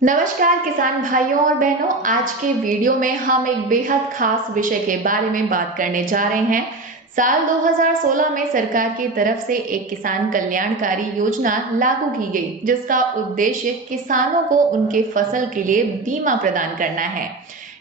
नमस्कार किसान भाइयों और बहनों। आज के वीडियो में हम एक बेहद खास विषय के बारे में बात करने जा रहे हैं। साल 2016 में सरकार की तरफ से एक किसान कल्याणकारी योजना लागू की गई, जिसका उद्देश्य किसानों को उनके फसल के लिए बीमा प्रदान करना है।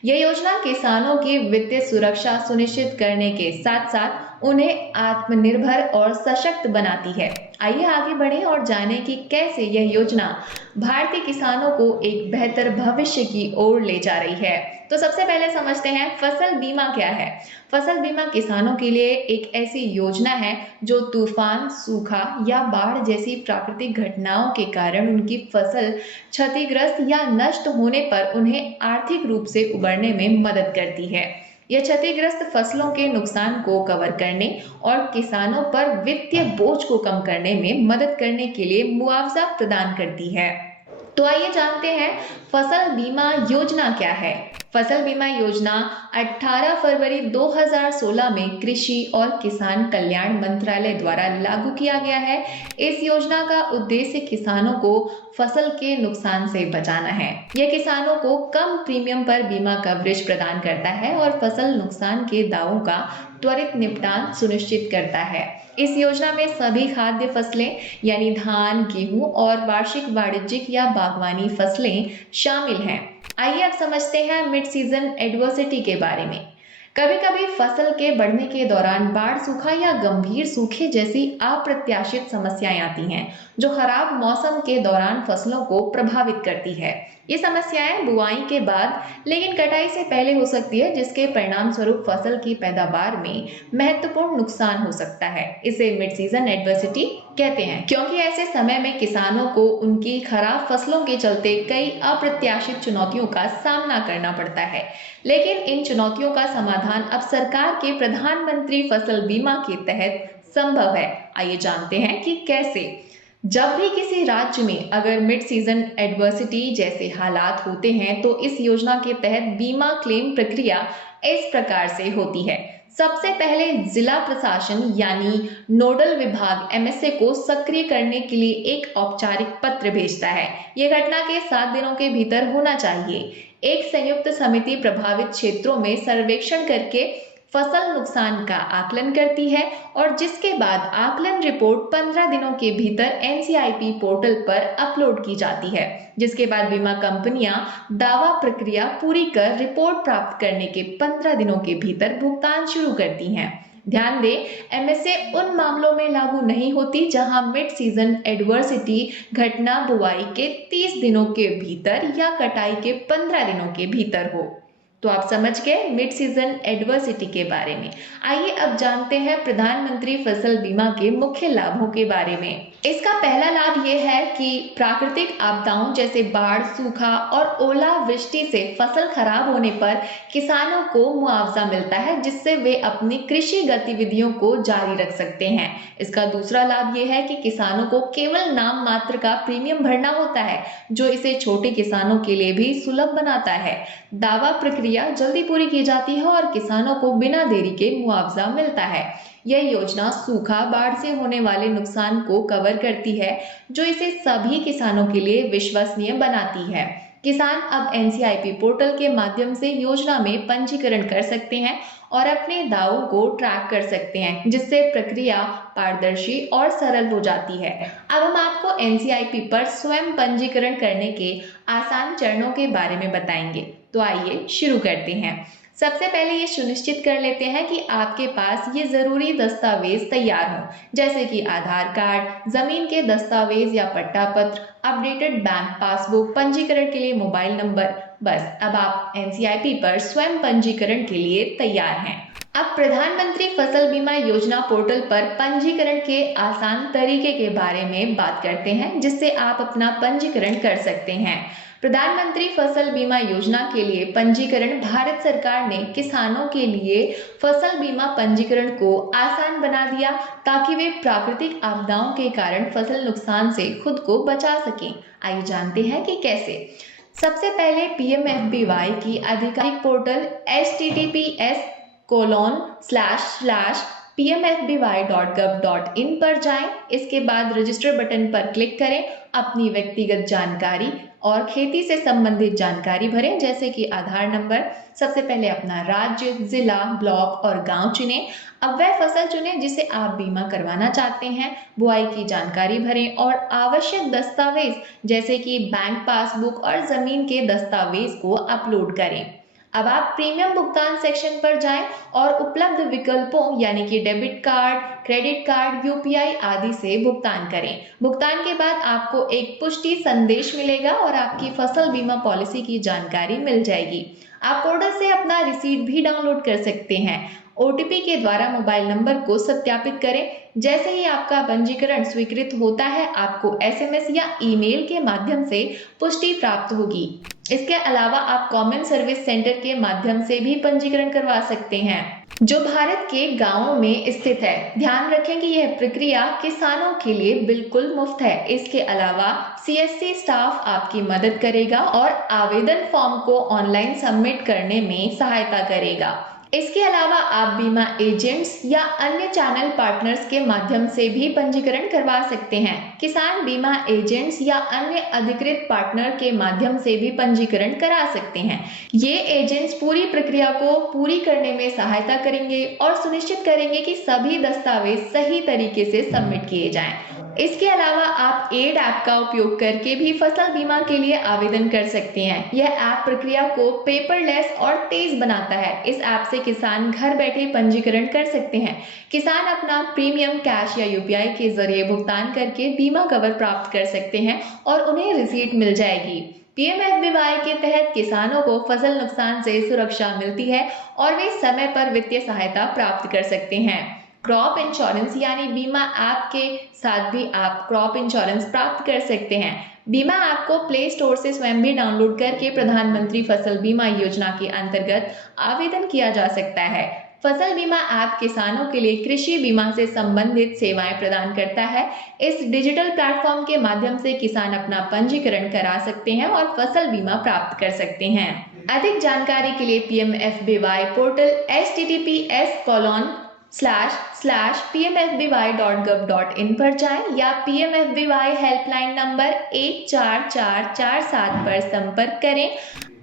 यह योजना किसानों की वित्तीय सुरक्षा सुनिश्चित करने के साथ साथ उन्हें आत्मनिर्भर और सशक्त बनाती है। आइए आगे बढ़ें और जानें कि कैसे यह योजना भारतीय किसानों को एक बेहतर भविष्य की ओर ले जा रही है। तो सबसे पहले समझते हैं फसल बीमा क्या है। फसल बीमा किसानों के लिए एक ऐसी योजना है जो तूफान, सूखा या बाढ़ जैसी प्राकृतिक घटनाओं के कारण उनकी फसल क्षतिग्रस्त या नष्ट होने पर उन्हें आर्थिक रूप से उबरने में मदद करती है। यह क्षतिग्रस्त फसलों के नुकसान को कवर करने और किसानों पर वित्तीय बोझ को कम करने में मदद करने के लिए मुआवजा प्रदान करती है। तो आइए जानते हैं फसल बीमा योजना क्या है। फसल बीमा योजना 18 फरवरी 2016 में कृषि और किसान कल्याण मंत्रालय द्वारा लागू किया गया है। इस योजना का उद्देश्य किसानों को फसल के नुकसान से बचाना है। यह किसानों को कम प्रीमियम पर बीमा कवरेज प्रदान करता है और फसल नुकसान के दावों का त्वरित निपटान सुनिश्चित करता है। इस योजना में सभी खाद्य फसलें यानी धान, गेहूं और वार्षिक वाणिज्यिक या बागवानी फसलें शामिल हैं। आइए अब समझते हैं मिड सीजन एडवर्सिटी के बारे में। कभी कभी फसल के बढ़ने के दौरान बाढ़, सूखा या गंभीर सूखे जैसी अप्रत्याशित समस्याएं आती हैं, जो खराब मौसम के दौरान फसलों को प्रभावित करती है। ये समस्याएं बुआई के बाद लेकिन कटाई से पहले हो सकती है, जिसके परिणाम स्वरूप फसल की पैदावार में महत्वपूर्ण नुकसान हो सकता है। इसे मिड सीजन एडवर्सिटी कहते हैं, क्योंकि ऐसे समय में किसानों को उनकी खराब फसलों के चलते कई अप्रत्याशित चुनौतियों का सामना करना पड़ता है। लेकिन इन चुनौतियों का समाधान अब सरकार के प्रधानमंत्री फसल बीमा के तहत संभव है। आइए जानते हैं कि कैसे। जब भी किसी राज्य में अगर मिड सीजन एडवर्सिटी जैसे हालात होते हैं, तो इस योजना के तहत बीमा क्लेम प्रक्रिया इस प्रकार से होती है। सबसे पहले जिला प्रशासन यानी नोडल विभाग एमएसए को सक्रिय करने के लिए एक औपचारिक पत्र भेजता है। यह घटना के 7 दिनों के भीतर होना चाहिए। एक संयुक्त समिति प्रभावित क्षेत्रों में सर्वेक्षण करके फसल नुकसान का आकलन करती है और जिसके बाद आकलन रिपोर्ट 15 दिनों के भीतर एनसीआईपी पोर्टल पर अपलोड की जाती है, जिसके बाद बीमा कंपनियां दावा प्रक्रिया पूरी कर रिपोर्ट प्राप्त करने के 15 दिनों के भीतर भुगतान शुरू करती हैं। ध्यान दें, एमएसए उन मामलों में लागू नहीं होती जहां मिड सीजन एडवर्सिटी घटना बुआई के 30 दिनों के भीतर या कटाई के 15 दिनों के भीतर हो। तो आप समझ गए मिड सीजन एडवर्सिटी के बारे में। आइए अब जानते हैं प्रधानमंत्री फसल बीमा के मुख्य लाभों के बारे में। इसका पहला लाभ यह है कि प्राकृतिक आपदाओं जैसे बाढ़, सूखा और ओलावृष्टि से फसल खराब होने पर किसानों को मुआवजा मिलता है, जिससे वे अपनी कृषि गतिविधियों को जारी रख सकते हैं। इसका दूसरा लाभ यह है कि किसानों को केवल नाम मात्र का प्रीमियम भरना होता है, जो इसे छोटे किसानों के लिए भी सुलभ बनाता है। दावा प्रक्रिया जल्दी पूरी की जाती है और किसानों को बिना देरी के मुआवजा मिलता है। यह योजना सूखा, बाढ़ से होने वाले नुकसान को कवर करती है, जो इसे सभी किसानों के लिए विश्वसनीय बनाती है। किसान अब एनसीआईपी पोर्टल के माध्यम से योजना में पंजीकरण कर सकते हैं और अपने दावों को ट्रैक कर सकते हैं, जिससे प्रक्रिया पारदर्शी और सरल हो जाती है। अब हम आपको एनसीआईपी पर स्वयं पंजीकरण करने के आसान चरणों के बारे में बताएंगे। तो आइए शुरू करते हैं। सबसे पहले ये सुनिश्चित कर लेते हैं कि आपके पास ये जरूरी दस्तावेज तैयार हों, जैसे कि आधार कार्ड, जमीन के दस्तावेज या पट्टा पत्र, अपडेटेड बैंक पासबुक, पंजीकरण के लिए मोबाइल नंबर। बस अब आप एनसीआईपी पर स्वयं पंजीकरण के लिए तैयार हैं। अब प्रधानमंत्री फसल बीमा योजना पोर्टल पर पंजीकरण के आसान तरीके के बारे में बात करते हैं, जिससे आप अपना पंजीकरण कर सकते हैं। प्रधानमंत्री फसल बीमा योजना के लिए पंजीकरण भारत सरकार ने किसानों के लिए फसल बीमा पंजीकरण को आसान बना दिया, ताकि वे प्राकृतिक आपदाओं के कारण फसल नुकसान से खुद को बचा सकें। आइए जानते हैं कि कैसे। सबसे पहले पीएमएफबीवाई की आधिकारिक पोर्टल https://pmfby.gov.in पर जाएं। इसके बाद रजिस्टर बटन पर क्लिक करें, अपनी व्यक्तिगत जानकारी और खेती से संबंधित जानकारी भरें, जैसे कि आधार नंबर। सबसे पहले अपना राज्य, जिला, ब्लॉक और गांव चुनें। अब वह फसल चुनें जिसे आप बीमा करवाना चाहते हैं। बुआई की जानकारी भरें और आवश्यक दस्तावेज जैसे कि बैंक पासबुक और जमीन के दस्तावेज को अपलोड करें। अब आप प्रीमियम भुगतान सेक्शन पर जाएं और उपलब्ध विकल्पों यानी कि debit card, credit card, UPI आदि से भुगतान करें। भुगतान के बाद आपको एक पुष्टि संदेश मिलेगा और आपकी फसल बीमा पॉलिसी की जानकारी मिल जाएगी। आप पोर्टल से अपना रिसीट भी डाउनलोड कर सकते हैं। ओटीपी के द्वारा मोबाइल नंबर को सत्यापित करें। जैसे ही आपका पंजीकरण स्वीकृत होता है, आपको एसएमएस या ईमेल के माध्यम से पुष्टि प्राप्त होगी। इसके अलावा आप कॉमन सर्विस सेंटर के माध्यम से भी पंजीकरण करवा सकते हैं, जो भारत के गांवों में स्थित है। ध्यान रखें कि यह प्रक्रिया किसानों के लिए बिल्कुल मुफ्त है। इसके अलावा सीएससी स्टाफ आपकी मदद करेगा और आवेदन फॉर्म को ऑनलाइन सबमिट करने में सहायता करेगा। इसके अलावा आप बीमा एजेंट्स या अन्य चैनल पार्टनर्स के माध्यम से भी पंजीकरण करवा सकते हैं। किसान बीमा एजेंट्स या अन्य अधिकृत पार्टनर के माध्यम से भी पंजीकरण करा सकते हैं। ये एजेंट्स पूरी प्रक्रिया को पूरी करने में सहायता करेंगे और सुनिश्चित करेंगे कि सभी दस्तावेज सही तरीके से सबमिट किए जाएं। इसके अलावा आप एड ऐप का उपयोग करके भी फसल बीमा के लिए आवेदन कर सकते हैं। यह ऐप प्रक्रिया को पेपरलेस और तेज बनाता है। इस ऐप से किसान घर बैठे पंजीकरण कर सकते हैं। किसान अपना प्रीमियम कैश या यूपीआई के जरिए भुगतान करके बीमा कवर प्राप्त कर सकते हैं और उन्हें रिसीट मिल जाएगी। पीएमएफबीवाई के तहत किसानों को फसल नुकसान से सुरक्षा मिलती है और वे समय पर वित्तीय सहायता प्राप्त कर सकते हैं। क्रॉप इंश्योरेंस यानी बीमा ऐप के साथ भी आप क्रॉप इंश्योरेंस प्राप्त कर सकते हैं। बीमा ऐप को प्ले स्टोर से स्वयं भी डाउनलोड करके प्रधानमंत्री फसल बीमा योजना के अंतर्गत आवेदन किया जा सकता है। फसल बीमा ऐप किसानों के लिए कृषि बीमा से संबंधित सेवाएं प्रदान करता है। इस डिजिटल प्लेटफॉर्म के माध्यम से किसान अपना पंजीकरण करा सकते हैं और फसल बीमा प्राप्त कर सकते हैं। अधिक जानकारी के लिए पीएमएफबीवाई पोर्टल https://pmfby.gov.in पर जाएं या पीएमएफबीवाई हेल्पलाइन नंबर 14447 पर संपर्क करें।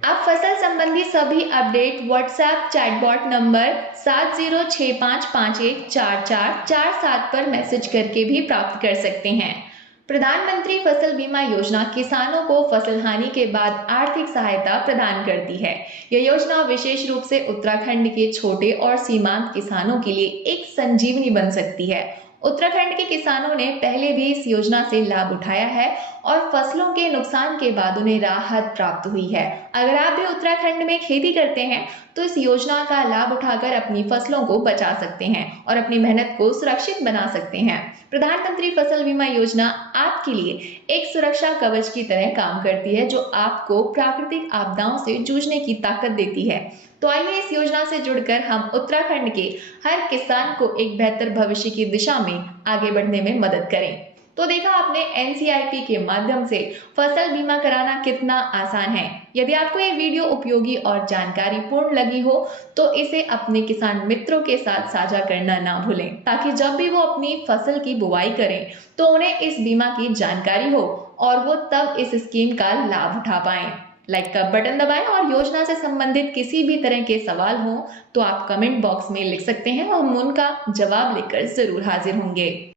आप फसल संबंधी सभी अपडेट व्हाट्सएप चैटबॉट नंबर 7065514447 पर मैसेज करके भी प्राप्त कर सकते हैं। प्रधानमंत्री फसल बीमा योजना किसानों को फसल हानि के बाद आर्थिक सहायता प्रदान करती है। यह योजना विशेष रूप से उत्तराखंड के छोटे और सीमांत किसानों के लिए एक संजीवनी बन सकती है। उत्तराखंड के किसानों ने पहले भी इस योजना से लाभ उठाया है और फसलों के नुकसान के बाद उन्हें राहत प्राप्त हुई है। अगर आप भी उत्तराखंड में खेती करते हैं तो इस योजना का लाभ उठाकर अपनी फसलों को बचा सकते हैं और अपनी मेहनत को सुरक्षित बना सकते हैं। प्रधानमंत्री फसल बीमा योजना आपके लिए एक सुरक्षा कवच की तरह काम करती है, जो आपको प्राकृतिक आपदाओं से जूझने की ताकत देती है। तो आइए इस योजना से जुड़कर हम उत्तराखंड के हर किसान को एक बेहतर भविष्य की दिशा में आगे बढ़ने में मदद करें। तो देखा आपने, एनसीआईपी के माध्यम से फसल बीमा कराना कितना आसान है। यदि आपको ये वीडियो उपयोगी और जानकारी पूर्ण लगी हो तो इसे अपने किसान मित्रों के साथ साझा करना ना भूलें, ताकि जब भी वो अपनी फसल की बुवाई करें तो उन्हें इस बीमा की जानकारी हो और वो तब इस स्कीम का लाभ उठा पाएं। लाइक का बटन दबाएं और योजना से संबंधित किसी भी तरह के सवाल हो तो आप कमेंट बॉक्स में लिख सकते हैं और हम उनका जवाब लेकर जरूर हाजिर होंगे।